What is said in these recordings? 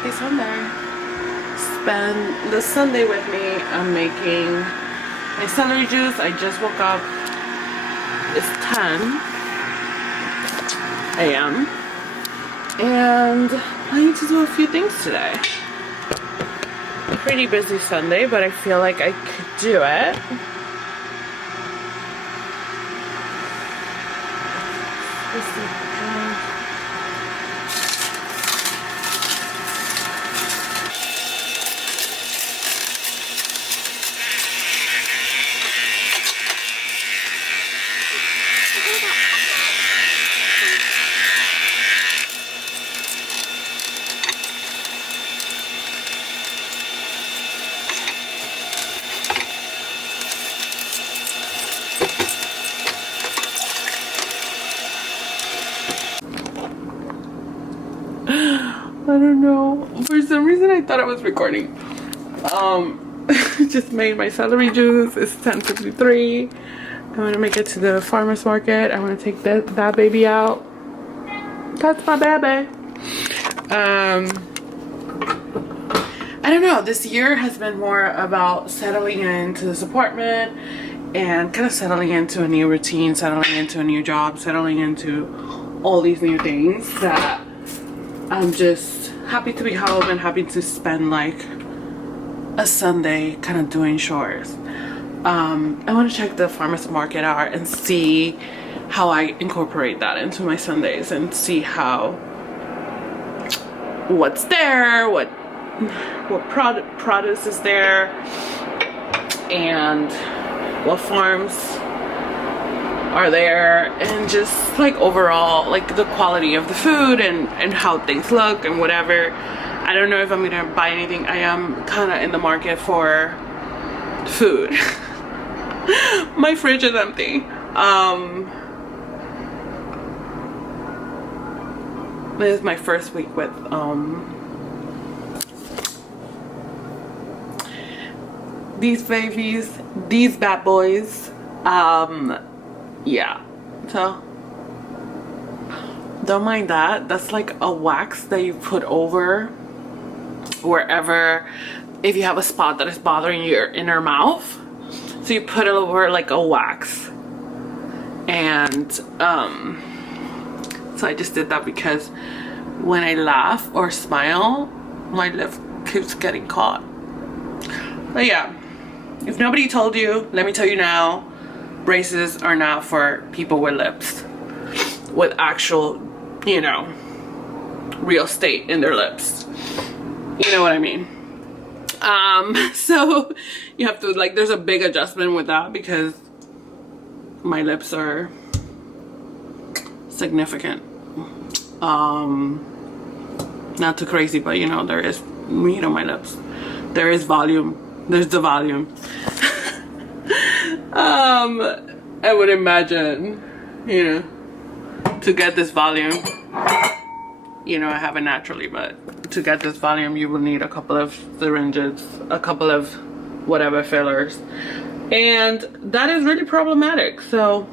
happy Sunday. Spend the Sunday with me. I'm making my celery juice. I just woke up. It's 10 a.m. and I need to do a few things today. Pretty busy Sunday, but I feel like I could do it. I don't know. For some reason I thought I was recording. Just made my celery juice. It's 10:53. I'm gonna make it to the farmer's market. I want to take that baby out. That's my baby. I don't know. This year has been more about settling into this apartment and kind of settling into a new routine, settling into a new job, settling into all these new things that I'm just happy to be home and happy to spend like a Sunday kind of doing chores. I want to check the farmer's market out and see how I incorporate that into my Sundays and see what's there, what produce is there, and what farms are there, and just like overall like the quality of the food and how things look and whatever. I don't know if I'm gonna buy anything. I am kind of in the market for food. My fridge is empty. This is my first week with these babies, these bad boys. Yeah, so don't mind that. That's like a wax that you put over wherever, if you have a spot that is bothering your inner mouth, so you put it over like a wax. And so I just did that because when I laugh or smile, my lip keeps getting caught. But yeah, if nobody told you, let me tell you now, braces are not for people with lips, with actual, you know, real estate in their lips. You know what I mean? So you have to, like, there's a big adjustment with that because my lips are significant. Not too crazy, but you know, there is meat on my lips. There is volume. There's the volume. I would imagine, you know, to get this volume, you know, I have it naturally, but to get this volume you will need a couple of syringes, a couple of whatever fillers, and that is really problematic. So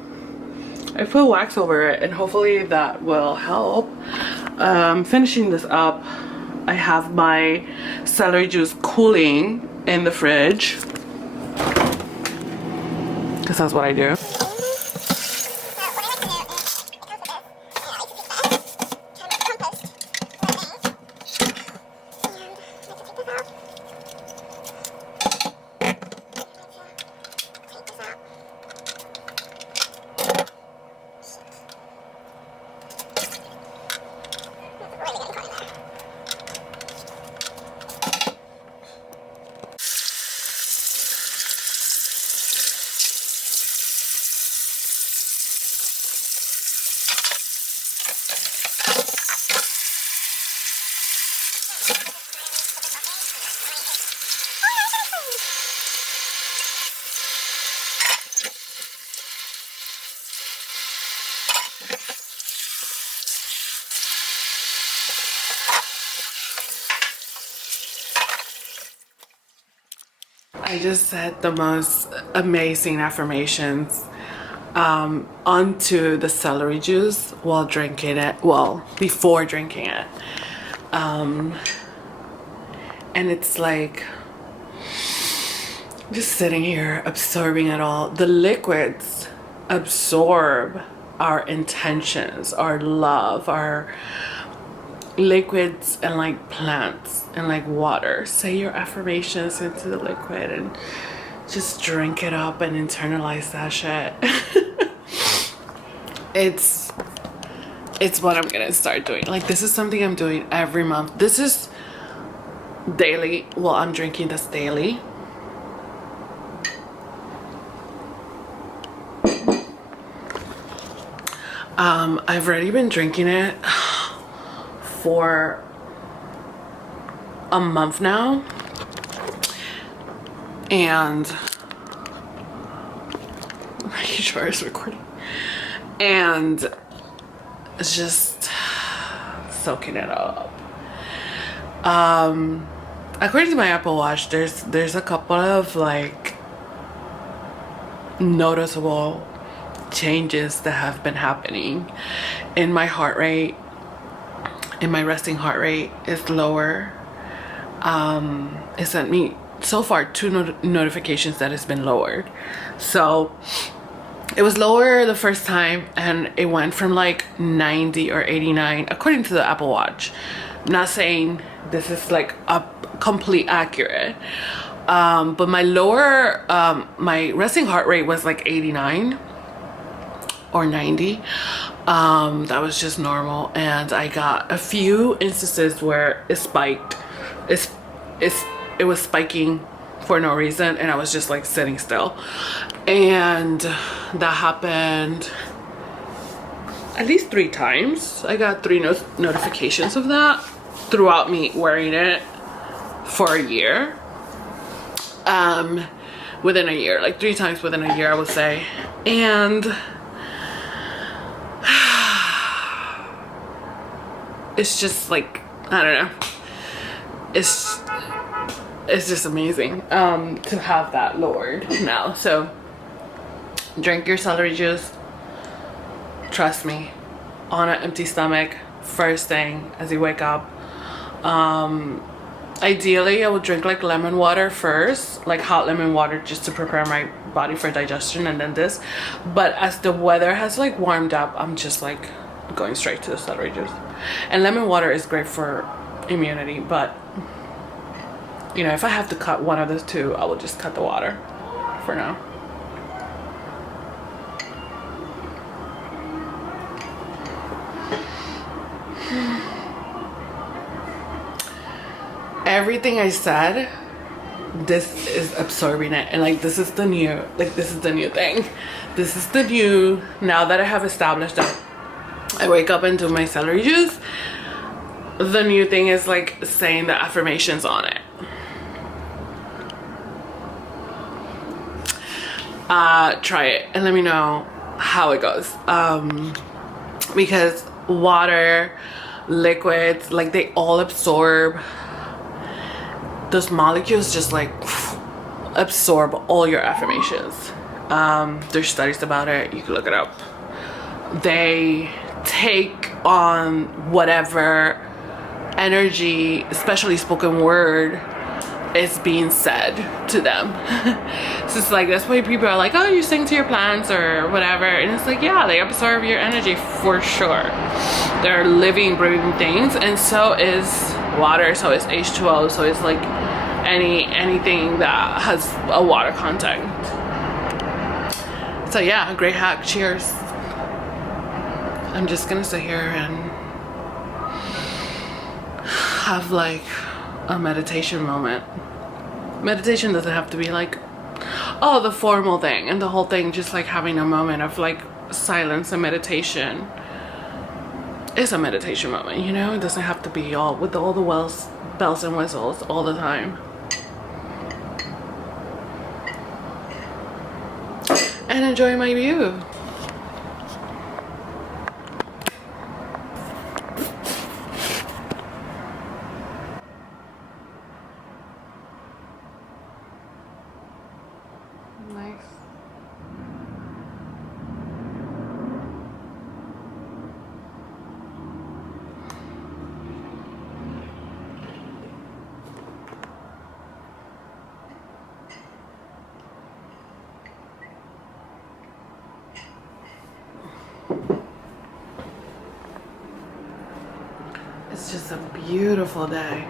I put wax over it and hopefully that will help. Finishing this up, I have my celery juice cooling in the fridge because that's what I do. I just said the most amazing affirmations onto the celery juice while drinking it, well, before drinking it. and it's like just sitting here absorbing it all. The liquids absorb our intentions, our love, our liquids, and like plants and like water. Say your affirmations into the liquid and just drink it up and internalize that shit. It's what I'm gonna start doing. Like, this is something I'm doing every month. This is daily. Well, I'm drinking this daily. I've already been drinking it for a month now, and I'm making sure it's recording, and it's just soaking it up. According to my Apple Watch, there's a couple of like noticeable changes that have been happening in my heart rate. In my resting heart rate is lower. It sent me so far 2 notifications that it's been lowered. So it was lower the first time, and it went from like 90 or 89 according to the Apple Watch. I'm not saying this is like a complete accurate, but my lower my resting heart rate was like 89 or 90. That was just normal, and I got a few instances where it spiked. It was spiking for no reason, and I was just like sitting still, and that happened at least 3 times. I got 3 notifications of that throughout me wearing it for a year. Within a year, like 3 times within a year, I would say. And it's just like, I don't know, it's just amazing to have that lowered now. So drink your celery juice, trust me, on an empty stomach first thing as you wake up. Ideally I would drink like lemon water first, like hot lemon water, just to prepare my body for digestion, and then this. But as the weather has like warmed up, I'm just like going straight to the celery juice. And lemon water is great for immunity, but you know, if I have to cut one of those 2, I will just cut the water for now. Everything I said, this is absorbing it, and like this is the new thing. This is the new, now that I have established that I wake up and do my celery juice, the new thing is like saying the affirmations on it. Try it and let me know how it goes, because water, liquids, like they all absorb. Those molecules just like absorb all your affirmations. There's studies about it, you can look it up. They take on whatever energy, especially spoken word, is being said to them. So it's like, that's why people are like, oh, you sing to your plants or whatever, and it's like, yeah, they absorb your energy for sure. They're living, breathing things, and so is water, so is H2O, so it's like anything that has a water content. So yeah, great hack. Cheers. I'm just gonna sit here and have like a meditation moment. Meditation doesn't have to be like, oh, the formal thing and the whole thing. Just like having a moment of like silence and meditation is a meditation moment, you know? It doesn't have to be all with all the bells and whistles all the time. And enjoy my view. Nice. It's just a beautiful day.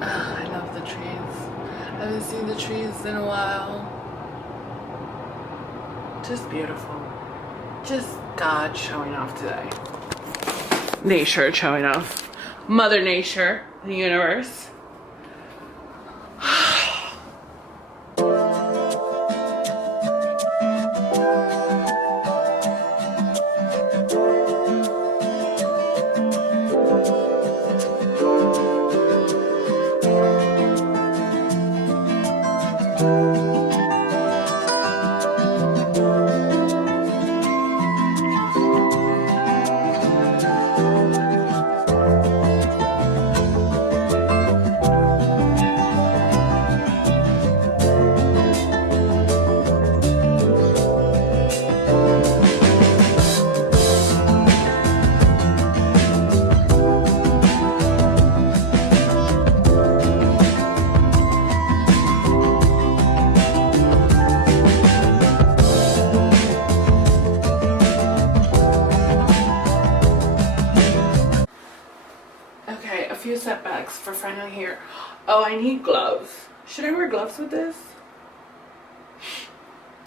I love the trees. I haven't seen the trees in a while. Just beautiful. Just God showing off today. Nature showing off. Mother Nature, the universe. Setbacks for finally here. Oh, I need gloves. Should I wear gloves with this?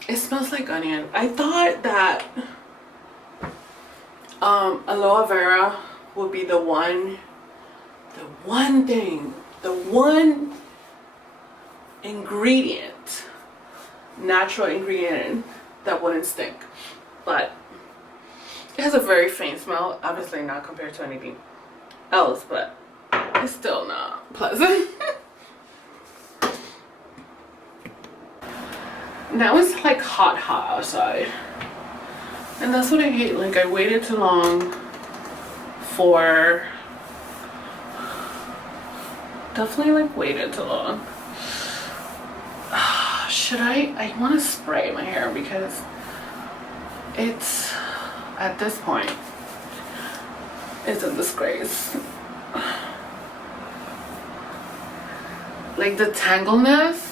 It smells like onion. I thought that aloe vera would be the one ingredient, natural ingredient that wouldn't stink, but it has a very faint smell, obviously not compared to anything else, but it's still not pleasant. Now it's like hot outside, and that's what I hate. Like, I waited too long for, definitely like waited too long. Should I want to spray my hair because it's, at this point, it's a disgrace. Like the tangleness.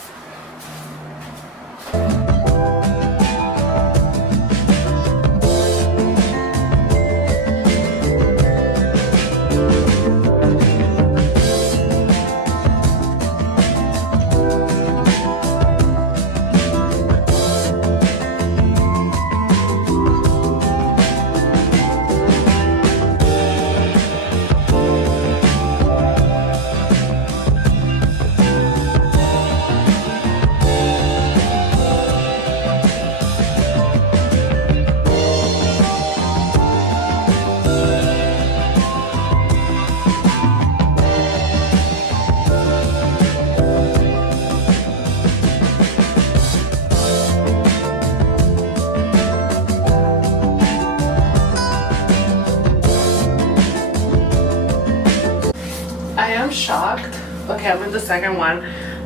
Shocked. Okay, I'm in the second one.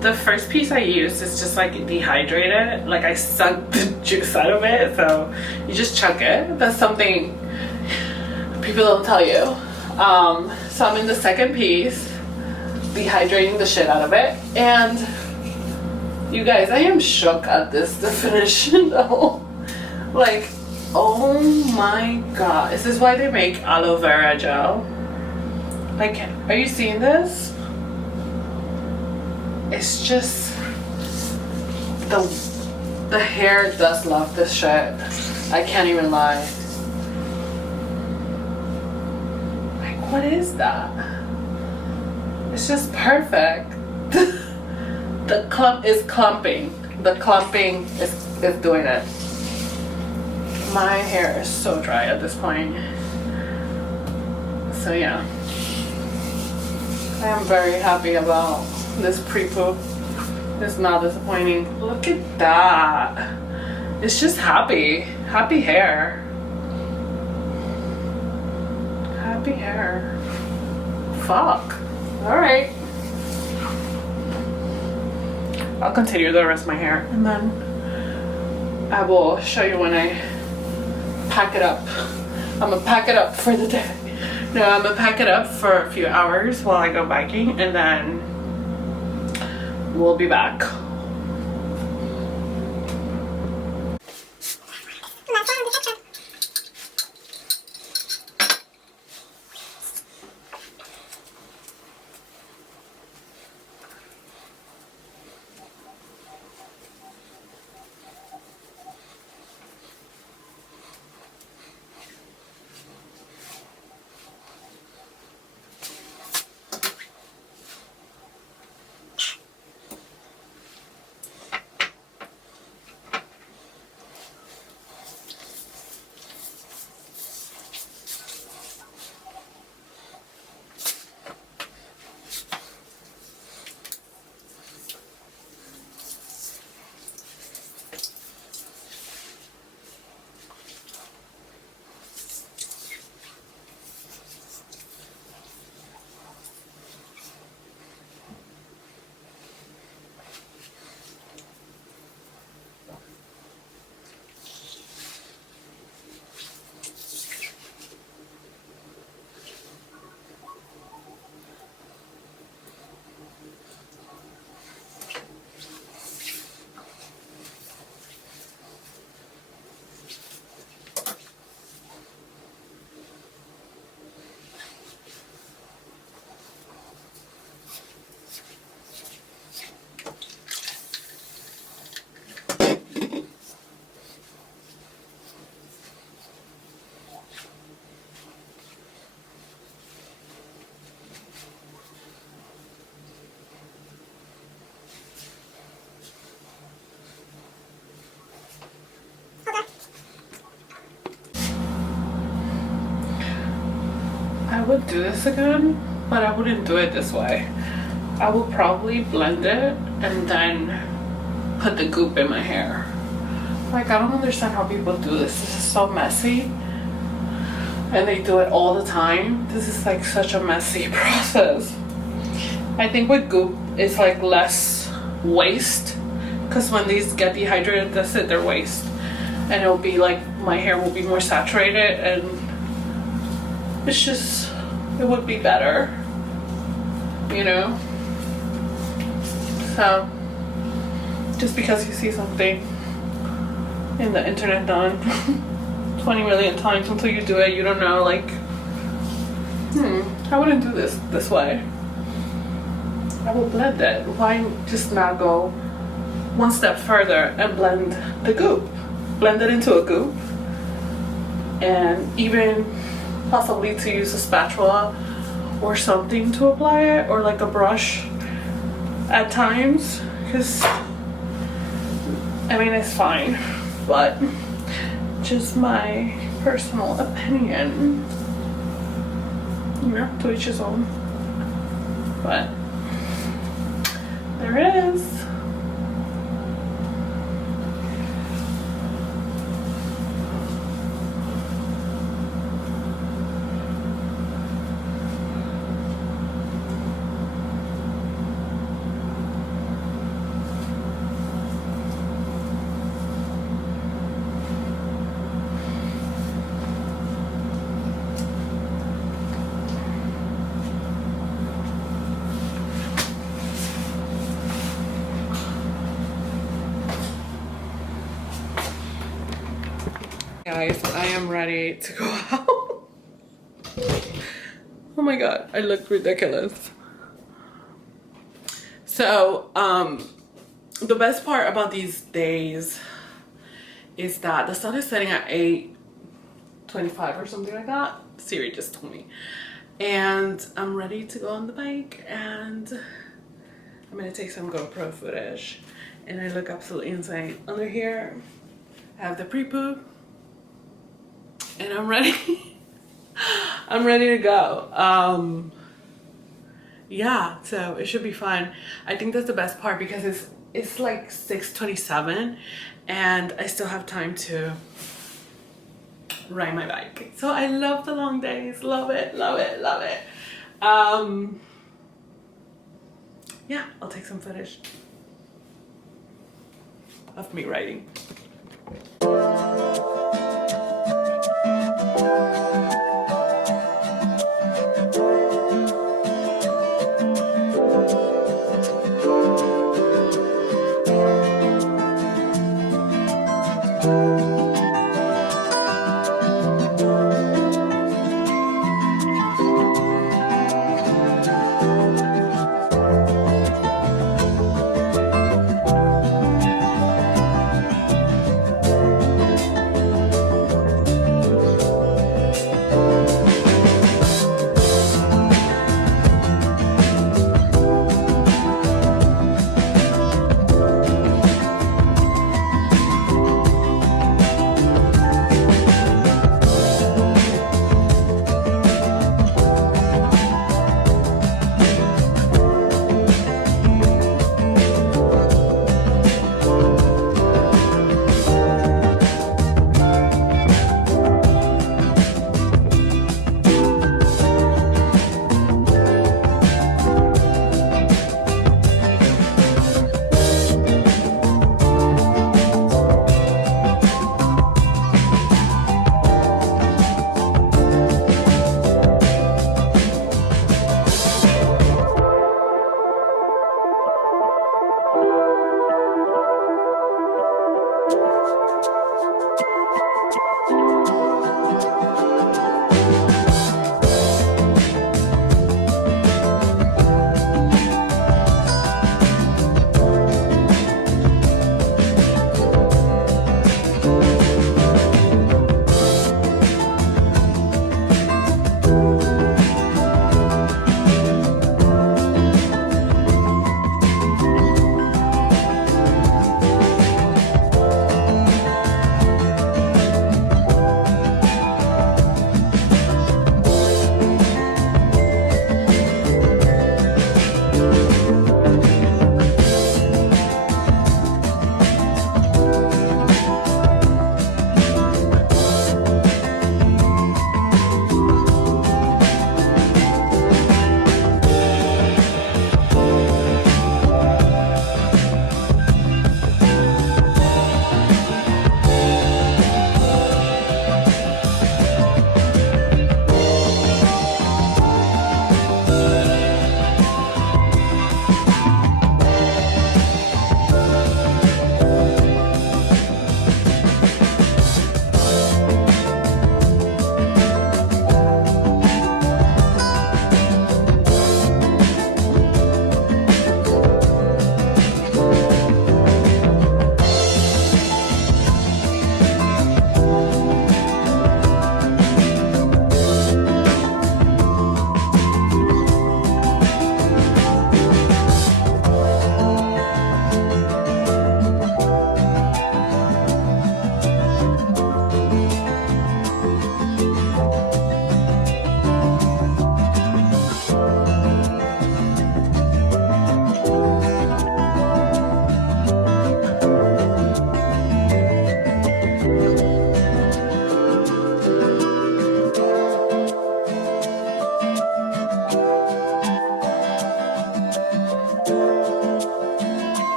The first piece I used is just like dehydrated, like I sucked the juice out of it, so you just chuck it. That's something people don't tell you. So I'm in the second piece, dehydrating the shit out of it, and you guys, I am shook at this definition though. Like, oh my god, is this why they make aloe vera gel? Like, are you seeing this? It's just, the hair does love this shit. I can't even lie. Like, what is that? It's just perfect. The clump is clumping. The clumping is doing it. My hair is so dry at this point. So yeah. I am very happy about this pre-poo. It's not disappointing. Look at that. It's just happy. Happy hair. Happy hair. Fuck. Alright. I'll continue the rest of my hair and then I will show you when I pack it up. I'm gonna pack it up for the day. No, I'm gonna pack it up for a few hours while I go biking, and then we'll be back. I would do this again, but I wouldn't do it this way. I would probably blend it and then put the goop in my hair. Like, I don't understand how people do this. This is so messy. And they do it all the time. This is like such a messy process. I think with goop, it's like less waste. Because when these get dehydrated, that's it, they're waste. And it'll be like, my hair will be more saturated and it's just, it would be better, you know? So, just because you see something in the internet done 20 million times until you do it, you don't know, like, I wouldn't do this way. I will blend it. Why just not go one step further and blend the goop? Blend it into a goop, and even possibly to use a spatula or something to apply it, or like a brush at times, because I mean it's fine, but just my personal opinion, you know, to each his own. But there it is. Guys, I am ready to go out. Oh my god, I look ridiculous. So, the best part about these days is that the sun is setting at 8:25 or something like that. Siri just told me. And I'm ready to go on the bike, and I'm gonna take some GoPro footage. And I look absolutely insane. Under here, I have the pre-poo. And I'm ready. I'm ready to go. Yeah, so it should be fun. I think that's the best part because it's like 6:27 and I still have time to ride my bike. So I love the long days. Love it, love it, love it. Yeah, I'll take some footage of me riding.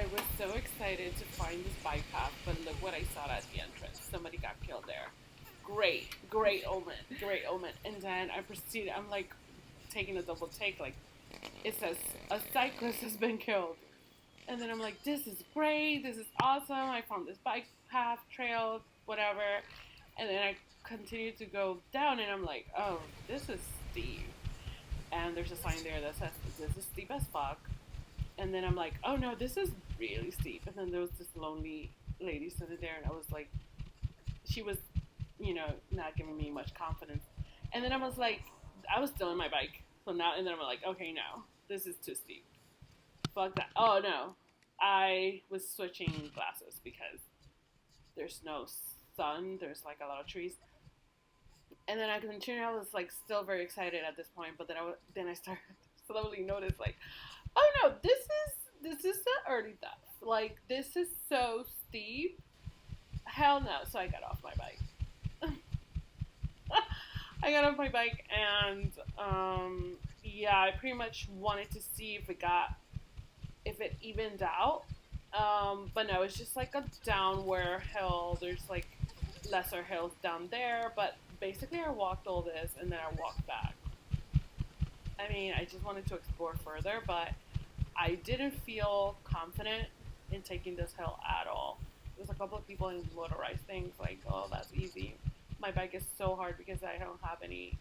I was so excited to find this bike path, but look what I saw at the entrance. Somebody got killed there. Great omen. And then I proceeded, I'm like taking a double take, like it says a cyclist has been killed. And then I'm like, this is great, this is awesome. I found this bike path, trail, whatever. And then I continued to go down and I'm like, oh, this is steep. And there's a sign there that says, this is steep as fuck. And then I'm like, oh no, this is really steep. And then there was this lonely lady sitting there and I was like, she was, you know, not giving me much confidence. And then I was like, I was still on my bike. So now, and then I'm like, okay, no, this is too steep. Fuck that. Oh no, I was switching glasses because there's no sun. There's like a lot of trees. And then I continued. I was like still very excited at this point, but then I started to slowly notice like, oh no, this is the early death. Like this is so steep. Hell no. So I got off my bike. I got off my bike and yeah, I pretty much wanted to see if it evened out. But no, it's just like a downward hill. There's like lesser hills down there, but basically I walked all this and then I walked back. I mean, I just wanted to explore further, but I didn't feel confident in taking this hill at all. There's a couple of people in motorized things like, oh, that's easy. My bike is so hard because I don't have any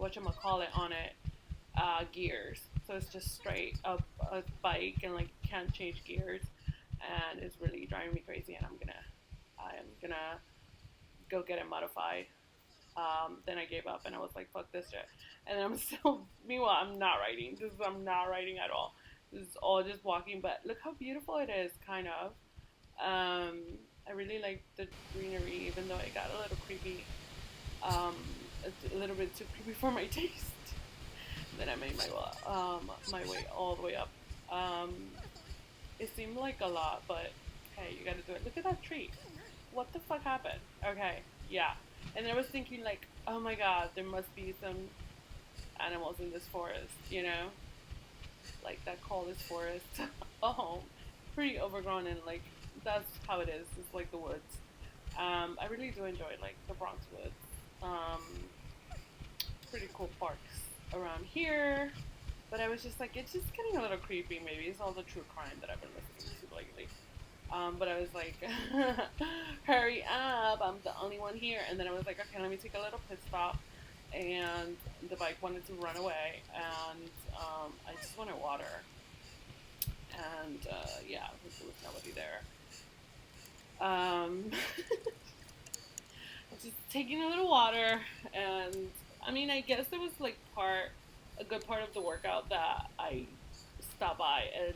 whatchamacallit on it, gears. So it's just straight up a bike and like can't change gears, and it's really driving me crazy. And I'm gonna go get it modified. Then I gave up and I was like, fuck this shit. And then I'm still, meanwhile, I'm not riding. I'm not riding at all. This is all just walking, but look how beautiful it is, kind of. I really like the greenery, even though it got a little creepy. It's a little bit too creepy for my taste. Then I made my way all the way up. It seemed like a lot, but hey, you gotta do it. Look at that tree. What the fuck happened? Okay, yeah. And I was thinking like, oh my god, there must be some animals in this forest, you know? Like that call this forest a home. Pretty overgrown and like, that's how it is. It's like the woods. I really do enjoy like the Bronx woods. Pretty cool parks around here, but I was just like, it's just getting a little creepy. Maybe it's all the true crime that I've been listening to lately. But I was like, hurry up, I'm the only one here. And then I was like, okay, let me take a little pit stop. And the bike wanted to run away, and I just wanted water. And yeah, there was nobody there. Just taking a little water, and I mean, I guess it was like a good part of the workout that I stopped by and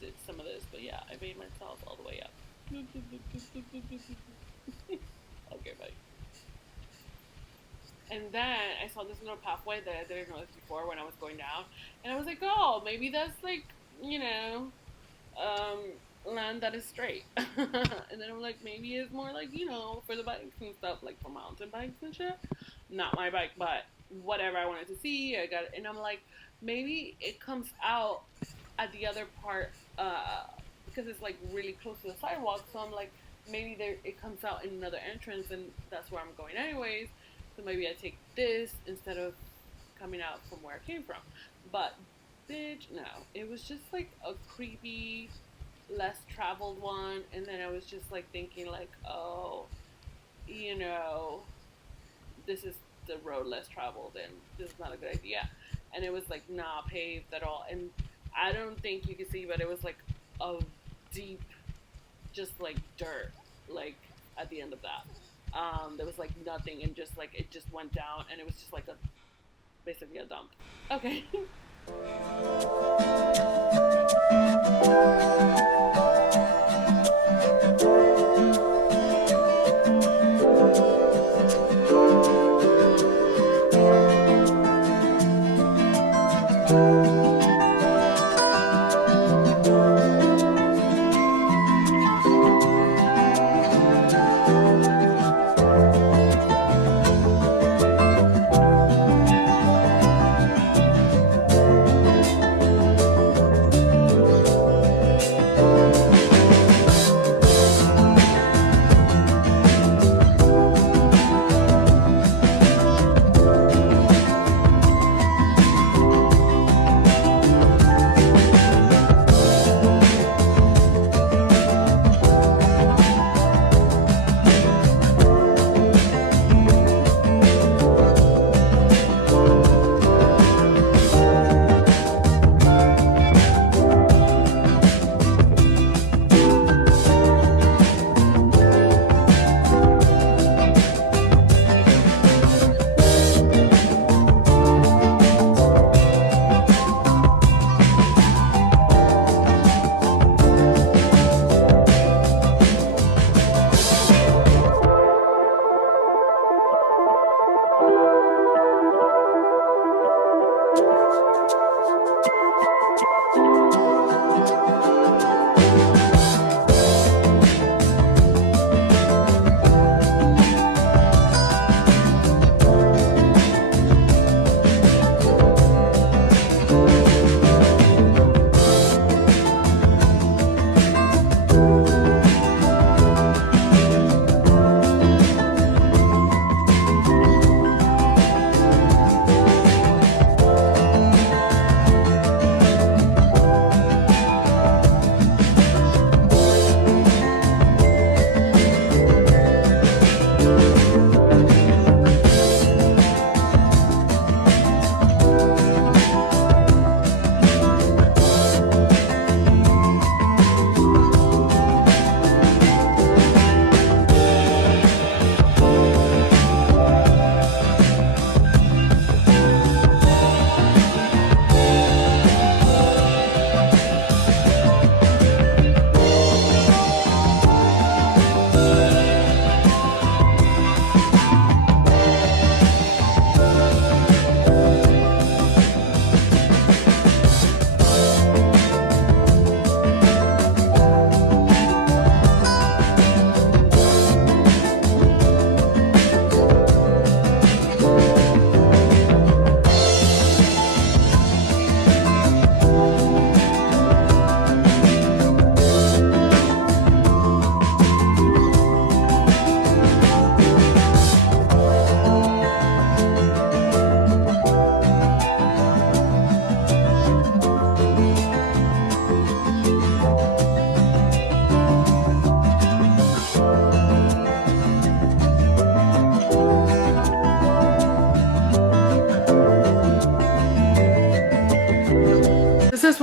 did some of this, but yeah, I made myself all the way up. Okay, bye. And then I saw this little pathway that I didn't notice before when I was going down, and I was like, oh, maybe that's like, you know, land that is straight. And then I'm like, maybe it's more like, you know, for the bikes and stuff, like for mountain bikes and shit. Not my bike, but whatever I wanted to see, I got it. And I'm like, maybe it comes out at the other part, because it's like really close to the sidewalk. So I'm like, maybe it comes out in another entrance, and that's where I'm going anyways. So maybe I take this instead of coming out from where I came from. But bitch, no, it was just like a creepy, less traveled one. And then I was just like thinking like, oh, you know, this is the road less traveled and this is not a good idea. And it was like not paved at all. And I don't think you can see, but it was like a deep, just like dirt, like at the end of that. There was like nothing, and just like it just went down, and it was just like basically a dump. Okay.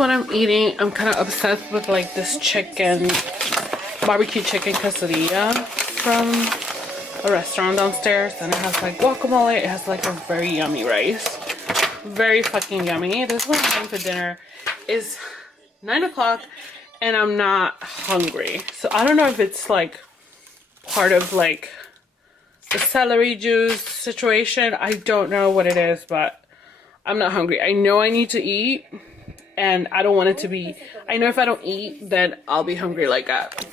what I'm eating. I'm kind of obsessed with like this chicken, barbecue chicken quesadilla from a restaurant downstairs, and it has like guacamole. It has like a very yummy rice, very fucking yummy. This is what I'm having for dinner. Is 9 o'clock and I'm not hungry, so I don't know if it's like part of like the celery juice situation. I don't know what it is, but I'm not hungry. I know I need to eat, and I don't want it to be, I know if I don't eat, then I'll be hungry like at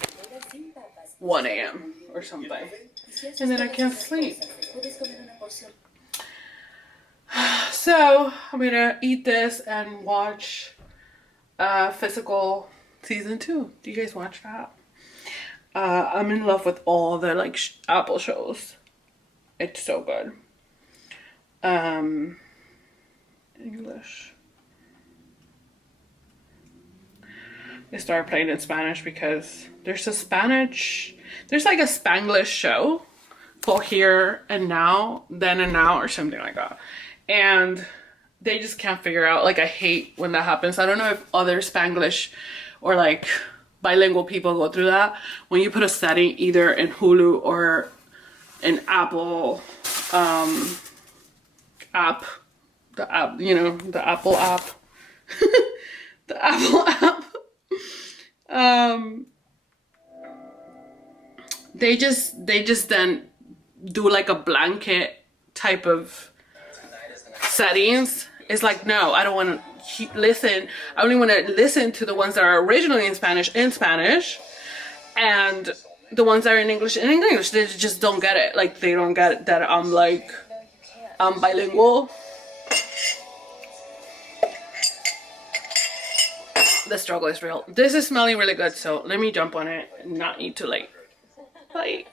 1 a.m. or something, and then I can't sleep. So I'm gonna eat this and watch Physical season 2. Do you guys watch that? I'm in love with all the like Apple shows. It's so good. English. I started playing in Spanish because there's like a Spanglish show called Here and Now, Then and Now, or something like that. And they just can't figure out, like, I hate when that happens. I don't know if other Spanglish or like bilingual people go through that. When you put a setting either in Hulu or in Apple app, the app, you know, the Apple app, the Apple app, they just then do like a blanket type of settings. It's like, no, I don't want to listen. I only want to listen to the ones that are originally in Spanish, and the ones that are in English. They just don't get it. Like, they don't get it that I'm like, I'm bilingual. The struggle is real. This is smelling really good, so let me jump on it and not eat too late. Bye.